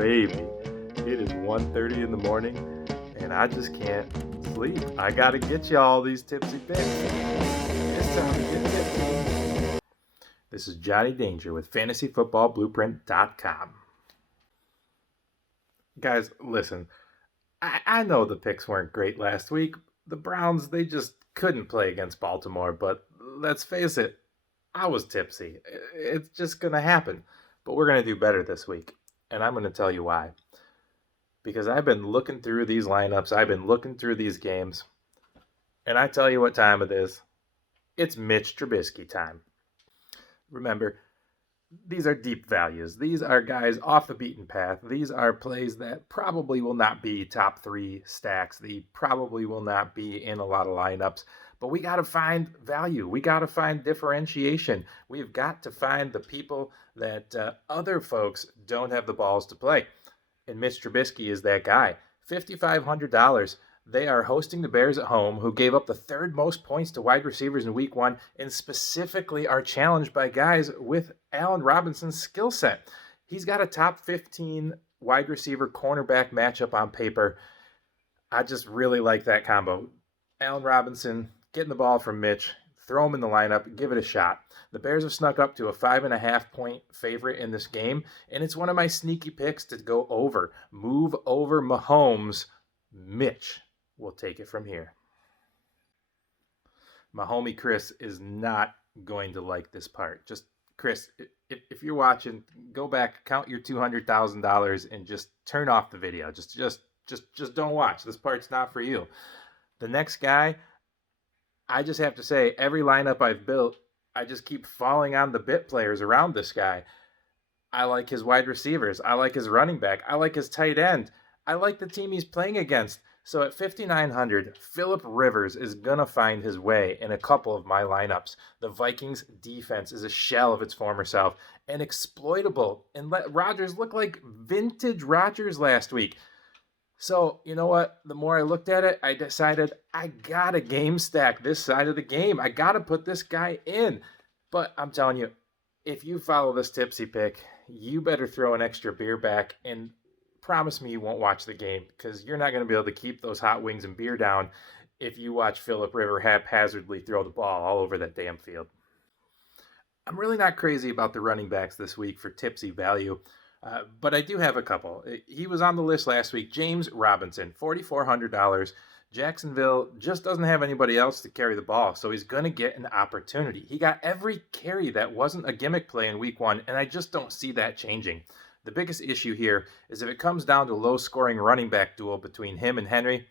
baby. It is 1:30 in the morning, and I just can't sleep. I gotta get you all these tipsy picks. It's time to get tipsy. This is Johnny Danger with FantasyFootballBlueprint.com. Guys, listen. I know the picks weren't great last week. The Browns, they just couldn't play against Baltimore, but let's face it, I was tipsy. It's just going to happen. But we're going to do better this week, and I'm going to tell you why. Because I've been looking through these lineups, I've been looking through these games, and I tell you what time it is. It's Mitch Trubisky time. Remember, these are deep values. These are guys off the beaten path. These are plays that probably will not be top 3 stacks. They probably will not be in a lot of lineups. But we got to find value. We got to find differentiation. We've got to find the people that other folks don't have the balls to play. And Mitch Trubisky is that guy. $5,500. They are hosting the Bears at home, who gave up the 3rd most points to wide receivers in week 1, and specifically are challenged by guys with Allen Robinson's skill set. He's got a top 15 wide receiver cornerback matchup on paper. I just really like that combo. Allen Robinson getting the ball from Mitch, throw him in the lineup, give it a shot. The Bears have snuck up to a 5.5 point favorite in this game, and it's one of my sneaky picks to go over. Move over Mahomes. Mitch will take it from here. My homie Chris is not going to like this part. Just, Chris, if you're watching, go back, count your $200,000 and just turn off the video. Just don't watch. This part's not for you. The next guy, I just have to say, every lineup I've built, I just keep falling on the bit players around this guy. I like his wide receivers. I like his running back. I like his tight end. I like the team he's playing against. So at $5,900, Phillip Rivers is going to find his way in a couple of my lineups. The Vikings defense is a shell of its former self and exploitable, and let Rodgers look like vintage Rodgers last week. So, you know what? The more I looked at it, I decided I got to game stack this side of the game. I got to put this guy in. But I'm telling you, if you follow this tipsy pick, you better throw an extra beer back and promise me you won't watch the game, because you're not going to be able to keep those hot wings and beer down if you watch Phillip Rivers haphazardly throw the ball all over that damn field. I'm really not crazy about the running backs this week for tipsy value. But I do have a couple. He was on the list last week. James Robinson, $4,400. Jacksonville just doesn't have anybody else to carry the ball, so he's going to get an opportunity. He got every carry that wasn't a gimmick play in week 1, and I just don't see that changing. The biggest issue here is if it comes down to a low-scoring running back duel between him and Henry,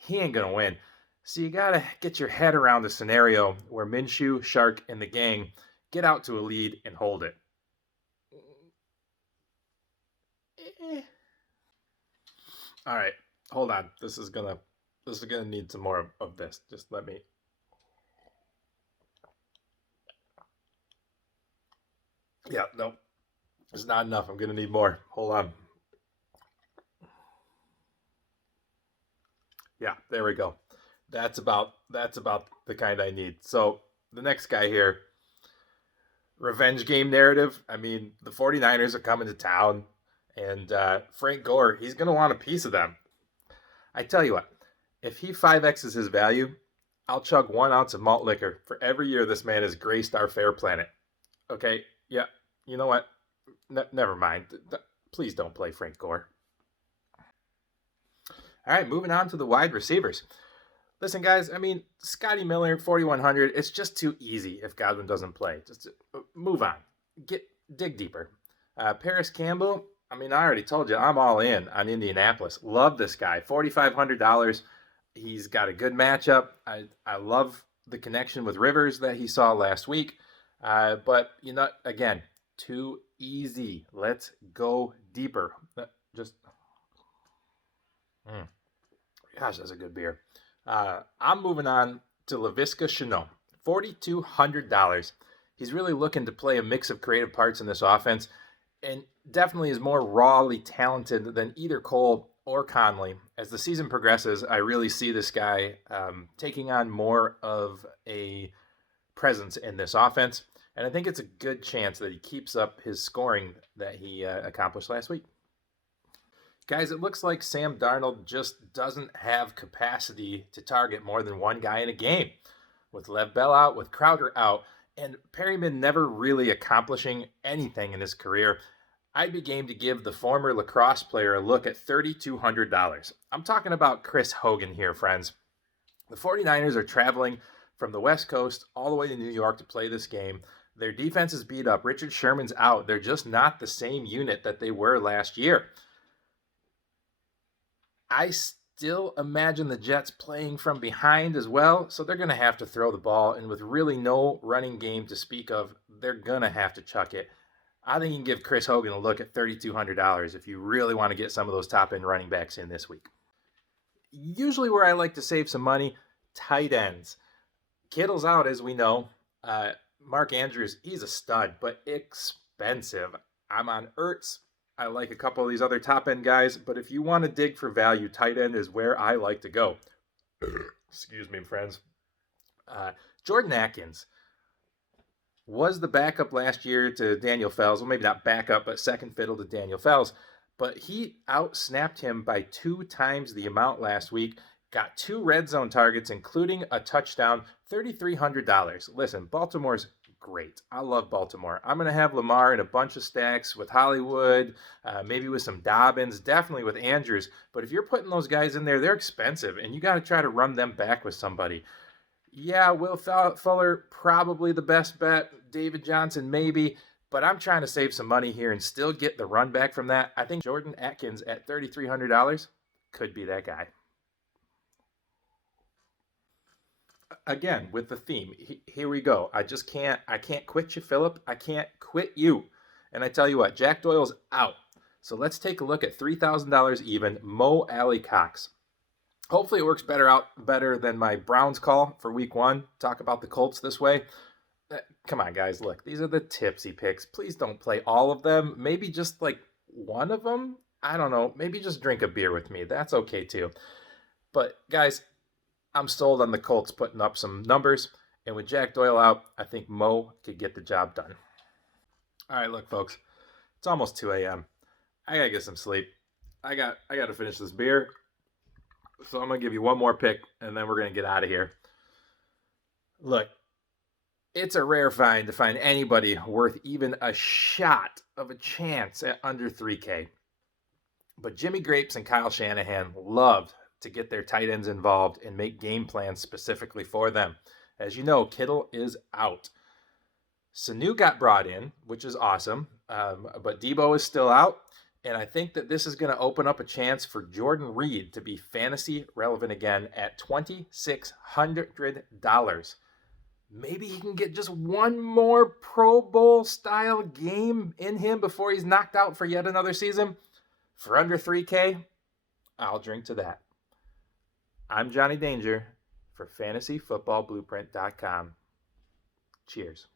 he ain't going to win. So you got to get your head around a scenario where Minshew, Shark, and the gang get out to a lead and hold it. All right, hold on. This is gonna need some more of this. Just let me. Yeah, no, it's not enough. I'm gonna need more. Hold on. Yeah, there we go. That's about the kind I need. So the next guy here, revenge game narrative. I mean, the 49ers are coming to town. And Frank Gore, he's going to want a piece of them. I tell you what, if he 5X's his value, I'll chug 1 ounce of malt liquor for every year this man has graced our fair planet. Okay, yeah, you know what? Never mind. Please don't play Frank Gore. All right, moving on to the wide receivers. Listen, guys, I mean, Scotty Miller, 4,100, it's just too easy if Godwin doesn't play. Just move on. Dig deeper. Paris Campbell, I mean, I already told you, I'm all in on Indianapolis. Love this guy. $4,500. He's got a good matchup. I love the connection with Rivers that he saw last week. But, you know, again, too easy. Let's go deeper. Gosh, that's a good beer. I'm moving on to Laviska Shenault. $4,200. He's really looking to play a mix of creative parts in this offense, and definitely is more rawly talented than either Cole or Conley. As the season progresses, I really see this guy taking on more of a presence in this offense, and I think it's a good chance that he keeps up his scoring that he accomplished last week. Guys, it looks like Sam Darnold just doesn't have capacity to target more than one guy in a game. With Lev Bell out, with Crowder out, and Perryman never really accomplishing anything in his career, I'd be game to give the former lacrosse player a look at $3,200. I'm talking about Chris Hogan here, friends. The 49ers are traveling from the West Coast all the way to New York to play this game. Their defense is beat up. Richard Sherman's out. They're just not the same unit that they were last year. I still imagine the Jets playing from behind as well, so they're going to have to throw the ball, and with really no running game to speak of, they're going to have to chuck it. I think you can give Chris Hogan a look at $3,200 if you really want to get some of those top-end running backs in this week. Usually where I like to save some money, tight ends. Kittle's out, as we know. Mark Andrews, he's a stud, but expensive. I'm on Ertz. I like a couple of these other top-end guys, but if you want to dig for value, tight end is where I like to go. Excuse me, friends. Jordan Akins was the backup last year to Daniel Fells. Well, maybe not backup, but second fiddle to Daniel Fells. But he outsnapped him by 2 times the amount last week. Got 2 red zone targets, including a touchdown, $3,300. Listen, Baltimore's great. I love Baltimore. I'm going to have Lamar in a bunch of stacks with Hollywood, maybe with some Dobbins, definitely with Andrews. But if you're putting those guys in there, they're expensive, and you got to try to run them back with somebody. Yeah, Will Fuller, probably the best bet. David Johnson, maybe. But I'm trying to save some money here and still get the run back from that. I think Jordan Akins at $3,300 could be that guy. Again, with the theme, here we go. I can't quit you, Philip. I can't quit you. And I tell you what, Jack Doyle's out. So let's take a look at $3,000 even, Mo AlieCox. Hopefully it works better than my Browns call for week 1. Talk about the Colts this way. Come on, guys. Look, these are the tipsy picks. Please don't play all of them. Maybe just like one of them. I don't know. Maybe just drink a beer with me. That's okay too. But guys, I'm sold on the Colts putting up some numbers. And with Jack Doyle out, I think Mo could get the job done. All right, look, folks. It's almost 2 a.m. I got to get some sleep. I got to finish this beer. So I'm going to give you one more pick, and then we're going to get out of here. Look, it's a rare find to find anybody worth even a shot of a chance at under 3K. But Jimmy Grapes and Kyle Shanahan loved to get their tight ends involved and make game plans specifically for them. As you know, Kittle is out. Sanu got brought in, which is awesome, but Debo is still out. And I think that this is going to open up a chance for Jordan Reed to be fantasy relevant again at $2,600. Maybe he can get just one more Pro Bowl style game in him before he's knocked out for yet another season. For under 3K, I'll drink to that. I'm Johnny Danger for FantasyFootballBlueprint.com. Cheers.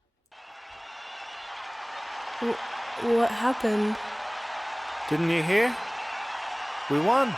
What happened? Didn't you hear? We won.